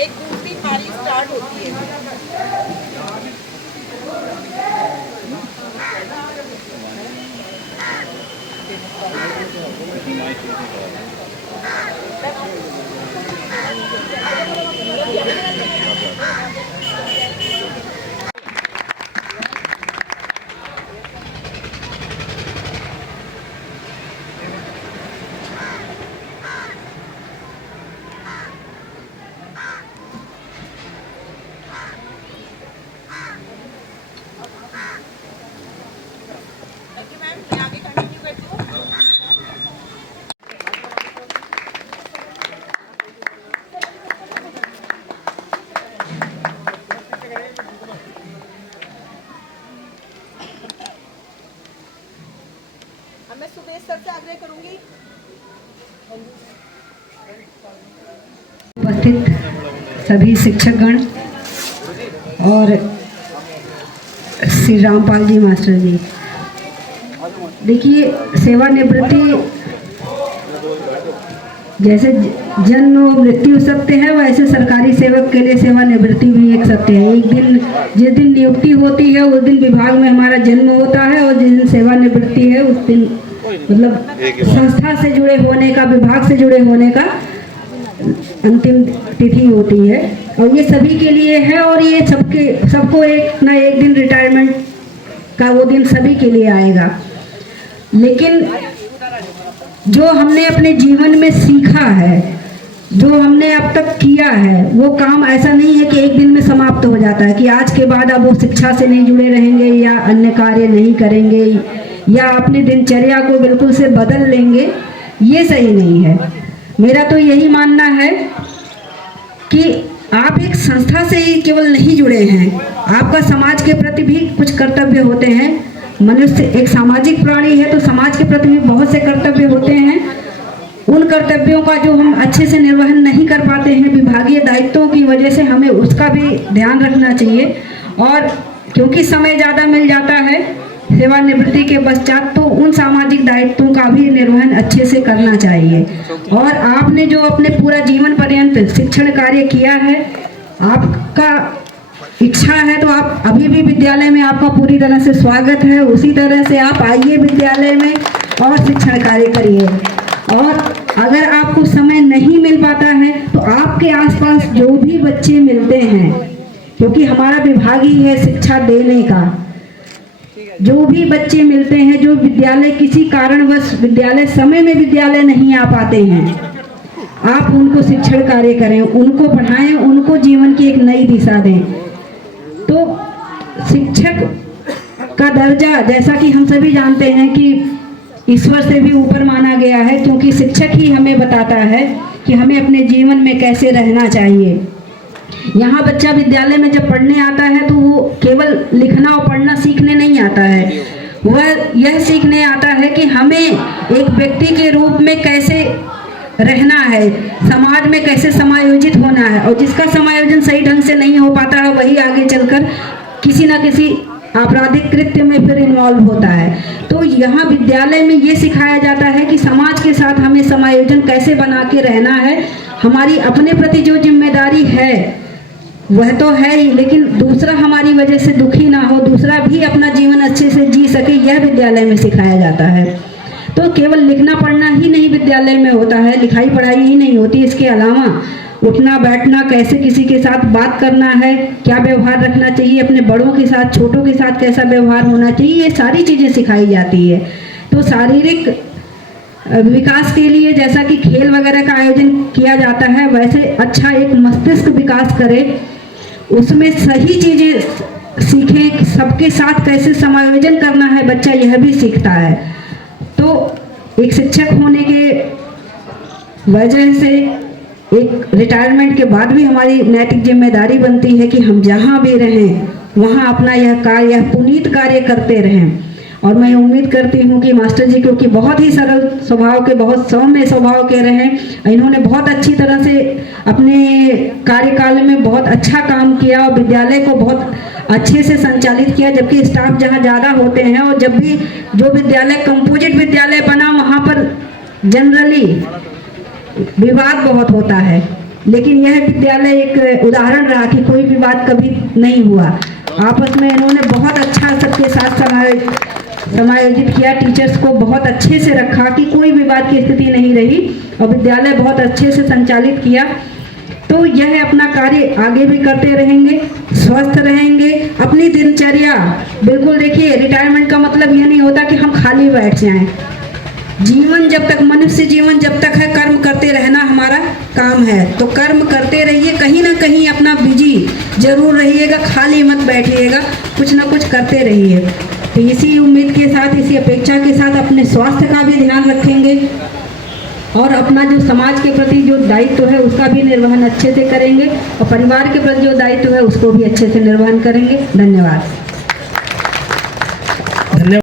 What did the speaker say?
एक दूसरी पारी स्टार्ट होती है। मैं सुदेश सर से आग्रह करूंगी। उपस्थित सभी शिक्षकगण और श्री रामपाल जी मास्टर जी, देखिए सेवानिवृत्ति जैसे जन्म और मृत्यु सत्य है, वैसे सरकारी सेवक के लिए सेवानिवृत्ति भी एक सत्य है। एक दिन जिस दिन नियुक्ति होती है उस दिन विभाग में हमारा जन्म होता है, और जिस दिन सेवानिवृत्ति है उस दिन मतलब संस्था से जुड़े होने का, विभाग से जुड़े होने का अंतिम तिथि होती है। और ये सभी के लिए है, और ये सबको एक ना एक दिन रिटायरमेंट का वो दिन सभी के लिए आएगा। लेकिन जो हमने अपने जीवन में सीखा है, जो हमने अब तक किया है, वो काम ऐसा नहीं है कि एक दिन में समाप्त हो जाता है कि आज के बाद अब वो शिक्षा से नहीं जुड़े रहेंगे या अन्य कार्य नहीं करेंगे या अपनी दिनचर्या को बिल्कुल से बदल लेंगे। ये सही नहीं है। मेरा तो यही मानना है कि आप एक संस्था से ही केवल नहीं जुड़े हैं, आपका समाज के प्रति भी कुछ कर्तव्य होते हैं। मनुष्य एक सामाजिक प्राणी है, तो समाज के प्रति भी बहुत से कर्तव्य होते हैं। उन कर्तव्यों का जो हम अच्छे से निर्वहन नहीं कर पाते हैं विभागीय दायित्वों की वजह से, हमें उसका भी ध्यान रखना चाहिए। और क्योंकि समय ज़्यादा मिल जाता है सेवानिवृत्ति के पश्चात, तो उन सामाजिक दायित्वों का भी निर्वहन अच्छे से करना चाहिए। और आपने जो अपने पूरा जीवन पर्यंत शिक्षण कार्य किया है, आपका इच्छा है तो आप अभी भी विद्यालय में, आपका पूरी तरह से स्वागत है। उसी तरह से आप आइए विद्यालय में और शिक्षण कार्य करिए। और अगर आपको समय नहीं मिल पाता है तो आपके आसपास जो भी बच्चे मिलते हैं, क्योंकि हमारा विभाग ही है शिक्षा देने का, जो भी बच्चे मिलते हैं जो विद्यालय किसी कारणवश विद्यालय समय में विद्यालय नहीं आ पाते हैं, आप उनको शिक्षण कार्य करें, उनको पढ़ाएं, उनको जीवन की एक नई दिशा दें। तो शिक्षक का दर्जा, जैसा कि हम सभी जानते हैं कि ईश्वर से भी ऊपर माना गया है, क्योंकि शिक्षक ही हमें बताता है कि हमें अपने जीवन में कैसे रहना चाहिए। यहाँ बच्चा विद्यालय में जब पढ़ने आता है तो वो केवल लिखना और पढ़ना सीखने नहीं आता है, वह यह सीखने आता है कि हमें एक व्यक्ति के रूप में कैसे रहना है, समाज में कैसे समायोजित होना है। और जिसका समायोजन सही ढंग से नहीं हो पाता है, वही आगे चलकर किसी न किसी आपराधिक कृत्य में फिर इन्वॉल्व होता है। तो यहाँ विद्यालय में ये सिखाया जाता है कि समाज के साथ हमें समायोजन कैसे बना के रहना है। हमारी अपने प्रति जो जिम्मेदारी है वह तो है ही, लेकिन दूसरा हमारी वजह से दुखी ना हो, दूसरा भी अपना जीवन अच्छे से जी सके, यह विद्यालय में सिखाया जाता है। तो केवल लिखना पढ़ना ही नहीं विद्यालय में होता है, लिखाई पढ़ाई ही नहीं होती, इसके अलावा उठना बैठना, कैसे किसी के साथ बात करना है, क्या व्यवहार रखना चाहिए, अपने बड़ों के साथ, छोटों के साथ कैसा व्यवहार होना चाहिए, ये सारी चीज़ें सिखाई जाती है। तो शारीरिक विकास के लिए जैसा कि खेल वगैरह का आयोजन किया जाता है, वैसे अच्छा एक मस्तिष्क विकास करे, उसमें सही चीज़ें सीखे, सबके साथ कैसे समायोजन करना है बच्चा, यह भी सीखता है। तो एक शिक्षक होने के वजह से एक रिटायरमेंट के बाद भी हमारी नैतिक जिम्मेदारी बनती है कि हम जहाँ भी रहें वहाँ अपना यह कार्य, यह पुनीत कार्य करते रहें। और मैं उम्मीद करती हूँ कि मास्टर जी, क्योंकि बहुत ही सरल स्वभाव के, बहुत सौम्य स्वभाव के रहे, इन्होंने बहुत अच्छी तरह से अपने कार्यकाल में बहुत अच्छा काम किया और विद्यालय को बहुत अच्छे से संचालित किया। जबकि स्टाफ जहाँ ज़्यादा होते हैं, और जब भी जो विद्यालय कंपोजिट विद्यालय बना, वहाँ पर जनरली विवाद बहुत होता है, लेकिन यह विद्यालय एक उदाहरण रहा कि कोई भी बात कभी नहीं हुआ। आपस में इन्होंने बहुत अच्छा सबके साथ समायोजित किया, टीचर्स को बहुत अच्छे से रखा कि कोई भी बात की स्थिति नहीं रही और विद्यालय बहुत अच्छे से संचालित किया। तो यह अपना कार्य आगे भी करते रहेंगे, स्वस्थ रहेंगे, अपनी दिनचर्या बिल्कुल देखिए, रिटायरमेंट का मतलब यह नहीं होता कि हम खाली बैठ जाएं। जीवन जब तक, मनुष्य जीवन जब तक है, कर्म करते रहना हमारा काम है। तो कर्म करते रहिए, कहीं ना कहीं अपना बिजी जरूर रहिएगा, खाली मत बैठिएगा, कुछ ना कुछ करते रहिए। तो इसी उम्मीद के साथ, इसी अपेक्षा के साथ अपने स्वास्थ्य का भी ध्यान रखेंगे और अपना जो समाज के प्रति जो दायित्व है उसका भी निर्वहन अच्छे से करेंगे और परिवार के प्रति जो दायित्व है उसको भी अच्छे से निर्वहन करेंगे। धन्यवाद।